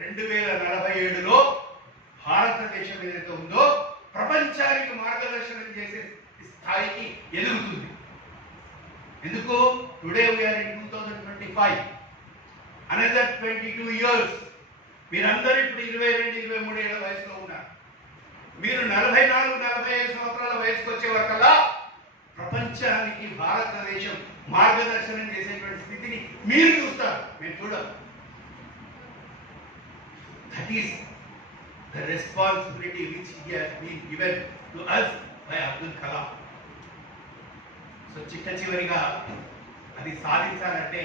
2047లో భారతదేశం ఏదైతే ఉందో ప్రపంచానికి మార్గదర్శనం చేసే స్థాయికి ఎదుగుతుంది. ఎందుకు? Today we're in 2025, another 22 years. మీరందరూ ఇప్పుడు 22, 23 ఏళ్ల వయసులో ఉన్నారు. మీరు 44, 45 సంవత్సరాల వయసుకు వచ్చే వరకల్లా ప్రపంచానికి భారతదేశం మార్గదర్శనం చేసేటువంటి స్థితిని మీరు చూస్తారు, మేము చూడం. That is the responsibility which he has been given to us by Abdul Kalam. So చిట్ట చివరిగా అది సాధించాలంటే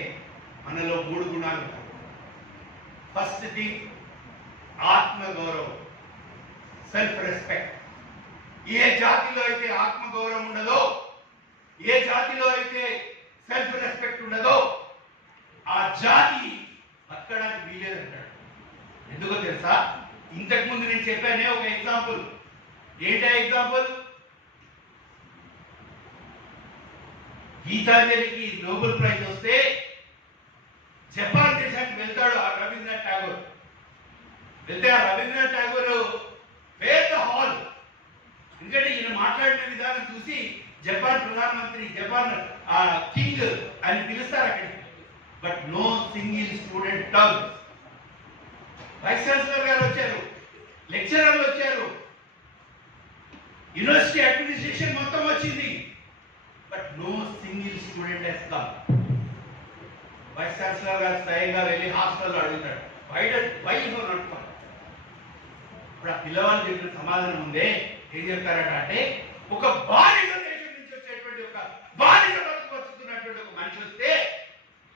మనలో 3 గుణాలు ఉంటాయి. ఫస్ట్ థింగ్, ఆత్మగౌరవం, సెల్ఫ్ రెస్పెక్ట్. ఏ జాతిలో అయితే ఆత్మగౌరవం ఉండదో, ఏ జాతిలో అయితే సెల్ఫ్ రెస్పెక్ట్ ఉండదో ఆ జాతి బతకడానికి వీలేదంటాడు. ఎందుకో తెలుసా? ఇంతకుముందు నేను చెప్పానే ఒక ఎగ్జాంపుల్. ఏంటా ఎగ్జాంపుల్? గీతాంజలికి నోబెల్ ప్రైజ్ వస్తే జపాన్ దేశానికి వెళ్తాడు ఆ రవీంద్రనాథ్ ఠాగూర్. వెళ్తే ఆ రవీంద్రనాథ్ ఠాగూర్ పెద్ద హాల్, ఎందుకంటే ఈయన మాట్లాడిన విధానం చూసి జపాన్ ప్రధానమంత్రి, జపాన్ కింగ్ అని పిలుస్తారు అక్కడికి. But no single student turn. Vice chancellor గారు వచ్చారు, లెక్చరర్లు వచ్చారు, యూనివర్సిటీ అడ్మినిస్ట్రేషన్ మొత్తం వచ్చింది. But no single student has come. Vice chancellor గారు స్వయంగా వెళ్ళి హాస్టల్లో అడుగుతాడు, వై యు నాట్ కమ్? ఇప్పుడు ఆ పిల్లవాళ్ళు చెప్పిన సమాధానం ఉందే, ఏం చెప్తారట అంటే, ఒక బాలిక దేశం నుంచి వచ్చేటువంటి ఒక బాలిక బతుకుతున్నటువంటి ఒక మనిషి వస్తే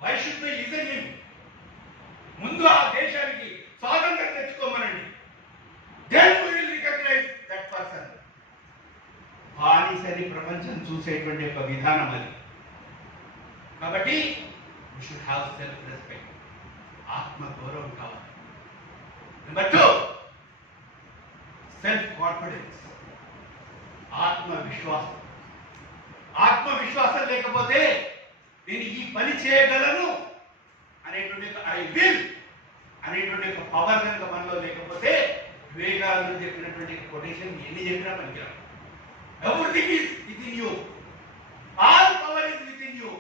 why should we listen him? ముందు ఆ దేశానికి స్వాతంత్రం తెచ్చుకోమనండి, then we will recognise that person. బానిసని ప్రపంచం చూసేటువంటి ఒక విధానం అది. కాబట్టి we should have self respect. ఆత్మగౌరవం కావాలి. నెంబర్ 2, సెల్ఫ్ కాన్ఫిడెన్స్, ఆత్మవిశ్వాసం. ఆత్మవిశ్వాసం లేకపోతే నేను ఈ పని చేయగలను అనేటువంటి ఐ విల్ అనేటువంటి ఒక పవర్ కనుక మనలో లేకపోతే, వివేకానంద చెప్పినటువంటి కొటేషన్ ఎన్ని చెప్పినా పనికిరాదు. Everything is with in you, all power is with in you,